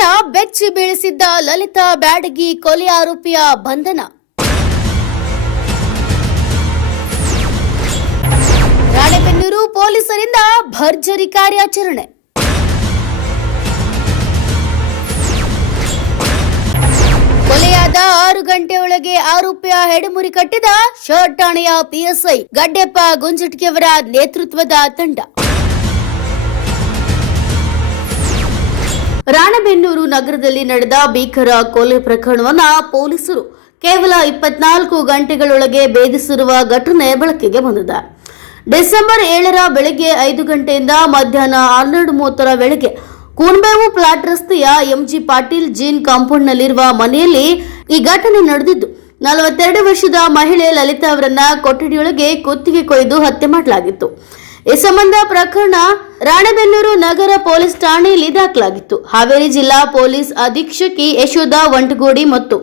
ಮನೆಯನ್ನ ಬೆಚ್ಚಿ ಬೀಳಿಸಿದ್ದ ಲಲಿತಾ ಬ್ಯಾಡಗಿ ಕೊಲೆ ಆರೋಪಿಯ ಬಂಧನ. ರಾಣೆಬೆನ್ನೂರು ಪೊಲೀಸರಿಂದ ಭರ್ಜರಿ ಕಾರ್ಯಾಚರಣೆ. ಕೊಲೆಯಾದ ಆರು ಗಂಟೆ ಒಳಗೆ ಆರೋಪಿಯ ಹೆಡಮುರಿ ಕಟ್ಟಿದ ಶರ್ಟ್ ಠಾಣೆಯ ಪಿಎಸ್ಐ ಗಡ್ಡೆಪ್ಪ ಗುಂಜುಟ್ಕಿಯವರ ನೇತೃತ್ವದ ತಂಡ. ರಾಣೆಬೆನ್ನೂರು ನಗರದಲ್ಲಿ ನಡೆದ ಭೀಕರ ಕೊಲೆ ಪ್ರಕರಣವನ್ನ ಪೊಲೀಸರು ಕೇವಲ ಇಪ್ಪತ್ನಾಲ್ಕು ಗಂಟೆಗಳೊಳಗೆ ಭೇದಿಸಿರುವ ಘಟನೆ ಬೆಳಕಿಗೆ ಬಂದಿದೆ. ಡಿಸೆಂಬರ್ ಏಳರ ಬೆಳಗ್ಗೆ ಐದು ಗಂಟೆಯಿಂದ ಮಧ್ಯಾಹ್ನ ಹನ್ನೆರಡು ಮೂವತ್ತರ ವೇಳೆಗೆ ಕೂನ್ಬೇವು ಪ್ಲಾಟ್ ರಸ್ತೆಯ ಎಂಜಿ ಪಾಟೀಲ್ ಜೀನ್ ಕಾಂಪೌಂಡ್ನಲ್ಲಿರುವ ಮನೆಯಲ್ಲಿ ಈ ಘಟನೆ ನಡೆದಿದ್ದು. ನಲವತ್ತೆರಡು ವರ್ಷದ ಮಹಿಳೆ ಲಲಿತಾ ಅವರನ್ನ ಕೊಠಡಿಯೊಳಗೆ ಕುತ್ತಿಗೆ ಕೊಯ್ದು ಹತ್ಯೆ ಮಾಡಲಾಗಿತ್ತು. ಈ ಸಂಬಂಧ ಪ್ರಕರಣ ರಾಣೆಬೆನ್ನೂರು ನಗರ ಪೊಲೀಸ್ ಠಾಣೆಯಲ್ಲಿ ದಾಖಲಾಗಿತ್ತು. ಹಾವೇರಿ ಜಿಲ್ಲಾ ಪೊಲೀಸ್ ಅಧೀಕ್ಷಕಿ ಯಶೋಧ ವಂಟಗೋಡಿ ಮತ್ತು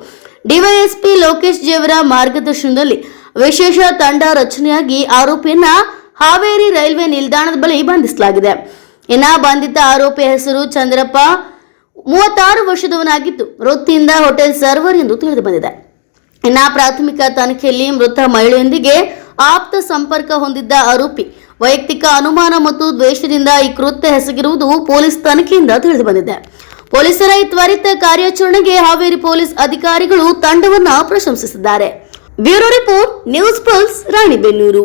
ಡಿವೈಎಸ್ಪಿ ಲೋಕೇಶ್ ಜೇವರ ಮಾರ್ಗದರ್ಶನದಲ್ಲಿ ವಿಶೇಷ ತಂಡ ರಚನೆಯಾಗಿ ಆರೋಪಿಯನ್ನ ಹಾವೇರಿ ರೈಲ್ವೆ ನಿಲ್ದಾಣದ ಬಳಿ ಬಂಧಿಸಲಾಗಿದೆ. ಇನ್ನ ಬಂಧಿತ ಆರೋಪಿಯ ಹೆಸರು ಚಂದ್ರಪ್ಪ. ಮೂವತ್ತಾರು ವರ್ಷದವನಾಗಿದ್ದು ವೃತ್ತಿಯಿಂದ ಹೋಟೆಲ್ ಸರ್ವರ್ ಎಂದು ತಿಳಿದು ಬಂದಿದೆ. ಇನ್ನ ಪ್ರಾಥಮಿಕ ತನಿಖೆಯಲ್ಲಿ ಮೃತ ಮಹಿಳೆಯೊಂದಿಗೆ ಆಪ್ತ ಸಂಪರ್ಕ ಹೊಂದಿದ್ದ ಆರೋಪಿ. ವೈಯಕ್ತಿಕ ಅನುಮಾನ ಮತ್ತು ದ್ವೇಷದಿಂದ ಈ ಕೃತ್ಯ ಎಸಗಿರುವುದು ಪೊಲೀಸ್ ತನಿಖೆಯಿಂದ ತಿಳಿದುಬಂದಿದೆ. ಪೊಲೀಸರ ಈ ತ್ವರಿತ ಕಾರ್ಯಾಚರಣೆಗೆ ಹಾವೇರಿ ಪೊಲೀಸ್ ಅಧಿಕಾರಿಗಳು ತಂಡವನ್ನ ಪ್ರಶಂಸಿಸಿದ್ದಾರೆ. Bureau report, news pulse Ranebennur